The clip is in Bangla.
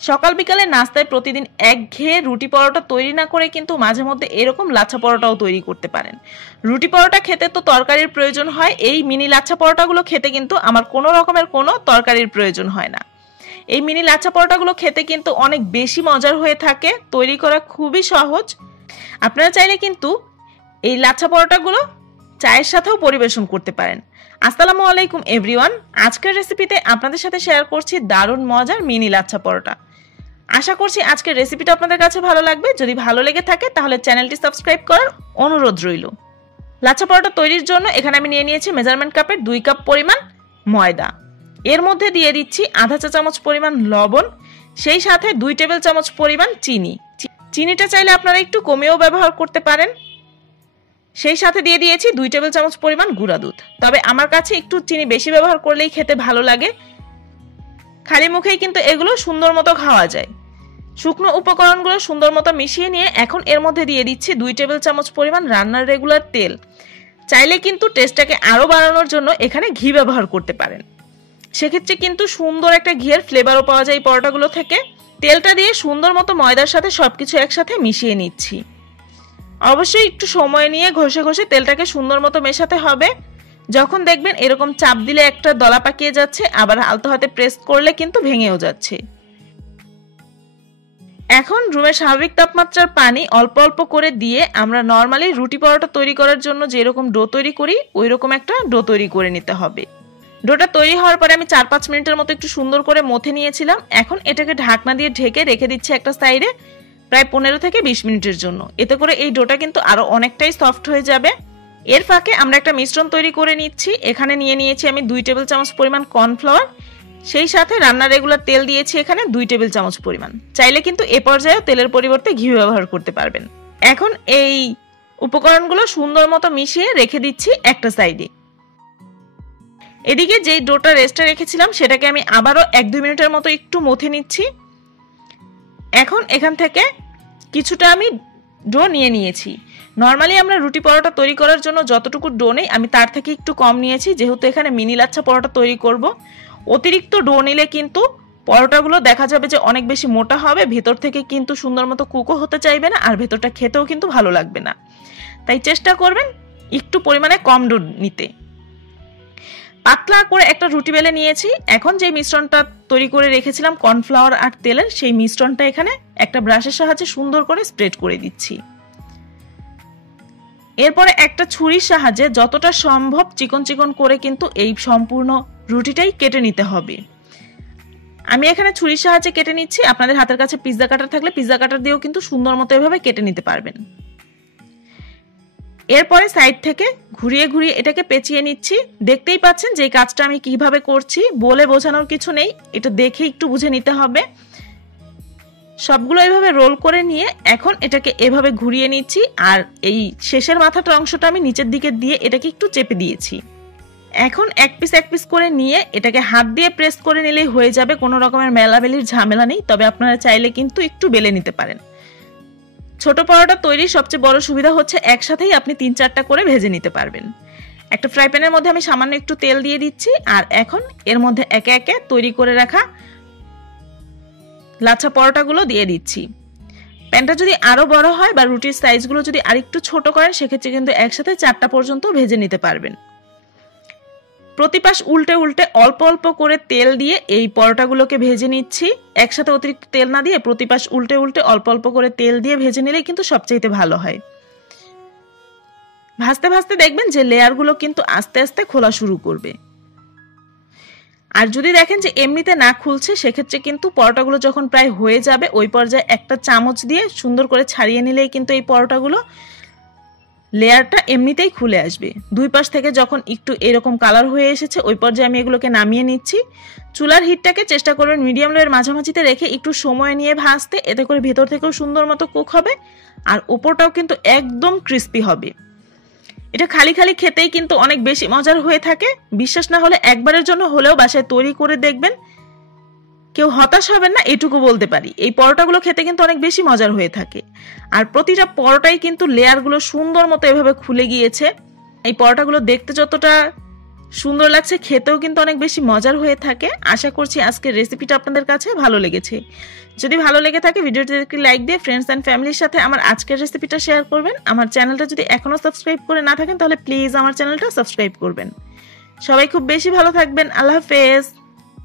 সকাল বিকালে নাস্তায় প্রতিদিন একঘেয়ে রুটি পরোটা তৈরি না করে কিন্তু মাঝে মধ্যে এরকম লাচ্ছা পরোটাও তৈরি করতে পারেন। রুটি পরোটা খেতে তো তরকারির প্রয়োজন হয়, এই মিনি লাচ্ছা পরোটাগুলো খেতে কিন্তু আমার কোনো রকমের কোনো তরকারির প্রয়োজন হয় না। এই মিনি লাচ্ছা পরোটাগুলো খেতে কিন্তু অনেক বেশি মজার হয়ে থাকে, তৈরি করা খুবই সহজ। আপনারা চাইলে কিন্তু এই লাচ্ছা পরোটাগুলো চায়ের সাথেও পরিবেশন করতে পারেন। আসসালামু আলাইকুম এভরিওয়ান, আজকের রেসিপিতে আপনাদের সাথে শেয়ার করছি দারুণ মজার মিনি লাচ্ছা পরোটা। আশা করছি আজকের রেসিপিটা আপনাদের কাছে ভালো লাগবে। যদি ভালো লেগে থাকে তাহলে চ্যানেলটি সাবস্ক্রাইব করার অনুরোধ রইল। লাচ্ছা পরোটা তৈরির জন্য এখানে আমি নিয়ে নিয়েছি মেজারমেন্ট কাপের 2 কাপ পরিমাণ ময়দা। এর মধ্যে দিয়ে দিচ্ছি আধা চা চামচ পরিমাণ লবণ, সেই সাথে 2 টেবিল চামচ পরিমাণ চিনি। চিনিটা চাইলে আপনারা একটু কমেও ব্যবহার করতে পারেন। সেই সাথে দিয়ে দিয়েছি 2 টেবিল চামচ পরিমাণ গুঁড়া দুধ। তবে আমার কাছে একটু চিনি বেশি ব্যবহার করলেই খেতে ভালো লাগে, খালি মুখেই কিন্তু এগুলো সুন্দর মতো খাওয়া যায়। শুকনো উপকরণগুলো সুন্দর মতো মিশিয়ে নিয়ে এখন এর মধ্যে দিয়ে দিচ্ছি 2 টেবিল চামচ পরিমাণ রান্নার রেগুলার তেল। চাইলে কিন্তু টেস্টটাকে আরও বাড়ানোর জন্য এখানে ঘি ব্যবহার করতে পারেন, সেক্ষেত্রে কিন্তু সুন্দর একটা ঘিয়ের ফ্লেভারও পাওয়া যায় পরোটাগুলো থেকে। তেলটা দিয়ে সুন্দর মতো ময়দার সাথে সবকিছু একসাথে মিশিয়ে নিচ্ছি। অবশ্যই একটু সময় নিয়ে ঘষে ঘষে তেলটাকে সুন্দর মতো মেশাতে হবে। যখন দেখবেন এরকম চাপ দিলে একটা দলা পাকিয়ে যাচ্ছে, আবার আলতো হাতে প্রেস করলে কিন্তু ভেঙেও যাচ্ছে। এখন রুমের স্বাভাবিক তাপমাত্রার পানি অল্প অল্প করে দিয়ে আমরা নর্মালি রুটি পরোটা তৈরি করার জন্য যেরকম ডো তৈরি করি ওই রকম একটা ডো তৈরি করে নিতে হবে। ডোটা তৈরি হওয়ার পরে আমি 4-5 মিনিটের মতো একটু সুন্দর করে মথে নিয়েছিলাম। এখন এটাকে ঢাকনা দিয়ে ঢেকে রেখে দিচ্ছি একটা সাইডে প্রায় 15 থেকে 20 মিনিটের জন্য। এতে করে এই ডোটা কিন্তু আরো অনেকটাই সফট হয়ে যাবে। এর ফাঁকে আমরা একটা মিশ্রণ তৈরি করে নিচ্ছি। এখানে নিয়ে নিয়েছি আমি 2 টেবিল চামচ পরিমাণ কর্নফ্লাওয়ার, সেই সাথে রান্নার রেগুলার তেল দিয়েছি এখানে 2 টেবিল চামচ পরিমাণ। চাইলে কিন্তু এ পর্যায়ে তেলের পরিবর্তে ঘি ব্যবহার করতে পারবেন। এখন এই উপকরণগুলো সুন্দর মতো মিশিয়ে রেখে দিচ্ছি একটা সাইডে। এদিকে যেই ডোটা রেস্টে রেখেছিলাম সেটাকে আমি আবারও 1-2 মিনিটের মতো একটু মথে নিচ্ছি। এখন এখান থেকে কিছুটা আমি ডো নিয়ে নিয়েছি। নর্মালি আমরা রুটি পরোটা তৈরি করার জন্য যতটুকু ডো নেই আমি তার থেকে একটু কম নিয়েছি, যেহেতু এখানে মিনি লাচ্ছা পরোটা তৈরি করব। অতিরিক্ত ডো নিলে কিন্তু পরোটাগুলো দেখা যাবে যে অনেক বেশি মোটা হবে, ভেতর থেকে কিন্তু সুন্দর মতো কুকও হতে চাইবে না, আর ভেতরটা খেতেও কিন্তু ভালো লাগবে না। তাই চেষ্টা করবেন একটু পরিমাণে কম ডো নিতে। পাতলা করে একটা রুটি বেলে নিয়েছি। এখন যে মিশ্রণটা তৈরি করে রেখেছিলাম কর্নফ্লাওয়ার আর তেলের, সেই মিশ্রণটা এখানে একটা ব্রাশের সাহায্যে সুন্দর করে স্প্রেড করে দিচ্ছি। এরপরে একটা ছুরির সাহায্যে যতটা সম্ভব চিকন চিকন করে কিন্তু এই সম্পূর্ণ রুটিটাই কেটে নিতে হবে। আমি এখানে ছুরির সাহায্যে কেটে নিচ্ছি। আপনাদের হাতের কাছে পিৎজা কাটার থাকলে পিৎজা কাটার দিয়েও কিন্তু সুন্দর মতো এভাবে কেটে নিতে পারবেন। এরপরে সাইড থেকে ঘুরিয়ে ঘুরিয়ে এটাকে পেঁচিয়ে নিচ্ছি। দেখতেই পাচ্ছেন যে কাজটা আমি কিভাবে করছি, বলে বোঝানোর কিছু নেই, এটা দেখে একটু বুঝে নিতে হবে। সবগুলো এভাবে রোল করে নিয়ে এখন এটাকে এভাবে ঘুরিয়ে নিচ্ছি, আর এই শেষের মাথাটার অংশটা আমি নিচের দিকে দিয়ে এটাকে একটু চেপে দিয়েছি। এখন এক পিস করে নিয়ে এটাকে হাত দিয়ে প্রেস করে নিলেই হয়ে যাবে, কোনো রকমের মেলাবেলির ঝামেলা নেই। তবে আপনারা চাইলে কিন্তু একটু বেলে নিতে পারেন। ছোট পরোটা তৈরির সবচেয়ে বড় সুবিধা হচ্ছে একসাথেই আপনি 3-4টা করে ভেজে নিতে পারবেন। একটা ফ্রাই প্যানের মধ্যে আমি সামান্য একটু তেল দিয়ে দিচ্ছি, আর এখন এর মধ্যে একে একে তৈরি করে রাখা লাচ্ছা পরোটাগুলো দিয়ে দিচ্ছি। প্যানটা যদি আরো বড় হয় বা রুটির সাইজগুলো যদি আরেকটু ছোট করেন সেক্ষেত্রে কিন্তু একসাথে 4টা পর্যন্ত ভেজে নিতে পারবেন। প্রতিপাশ উল্টে উল্টে অল্প অল্প করে তেল দিয়ে এই পরোটাগুলোকে ভেজে নিচ্ছি। একসাথে অতিরিক্ত তেল না দিয়ে প্রতিপাশ উল্টে উল্টে অল্প অল্প করে তেল দিয়ে ভেজে নিলেই কিন্তু সবচাইতে ভালো হয়। ভাজতে ভাজতে দেখবেন যে লেয়ারগুলো কিন্তু আস্তে আস্তে খোলা শুরু করবে। আর যদি দেখেন যে এমনিতে না খুলছে সেক্ষেত্রে কিন্তু পরোটাগুলো যখন প্রায় হয়ে যাবে ওই পর্যায়ে একটা চামচ দিয়ে সুন্দর করে ছাড়িয়ে নিলেই কিন্তু এই পরোটাগুলো লেয়ারটা এমনিতেই খুলে আসবে। 2 পাশ থেকে যখন একটু এরকম কালার হয়ে এসেছে ওই পর্যায়ে আমি এগুলোকে নামিয়ে নিচ্ছি। চুলার হিটটাকে চেষ্টা করবেন মিডিয়াম লোয়ের মাঝামাঝিতে রেখে একটু সময় নিয়ে ভাজতে, এতে করে ভেতর থেকেও সুন্দর মতো কুক হবে আর উপরটাও কিন্তু একদম ক্রিস্পি হবে। এটা খালি খালি খেতেই কিন্তু অনেক বেশি মজার হয়ে থাকে। বিশ্বাস না হলে একবারের জন্য হলেও বাসায় তৈরি করে দেখবেন, কেউ হতাশ হবেন না এটুকু বলতে পারি। এই পরোটাগুলো খেতে কিন্তু অনেক বেশি মজার হয়ে থাকে, আর প্রতিটা পরোটাই কিন্তু লেয়ারগুলো সুন্দর মতো এভাবে খুলে গিয়েছে। এই পরোটাগুলো দেখতে যতটা সুন্দর লাগছে, খেতেও কিন্তু অনেক বেশি মজার হয়ে থাকে। আশা করছি আজকের রেসিপিটা আপনাদের কাছে ভালো লেগেছে। যদি ভালো লেগে থাকে ভিডিওটিতে একটি লাইক দিয়ে ফ্রেন্ডস অ্যান্ড ফ্যামিলির সাথে আমার আজকের রেসিপিটা শেয়ার করবেন। আমার চ্যানেলটা যদি এখনও সাবস্ক্রাইব করে না থাকেন তাহলে প্লিজ আমার চ্যানেলটা সাবস্ক্রাইব করবেন। সবাই খুব বেশি ভালো থাকবেন। আল্লাহ হাফেজ।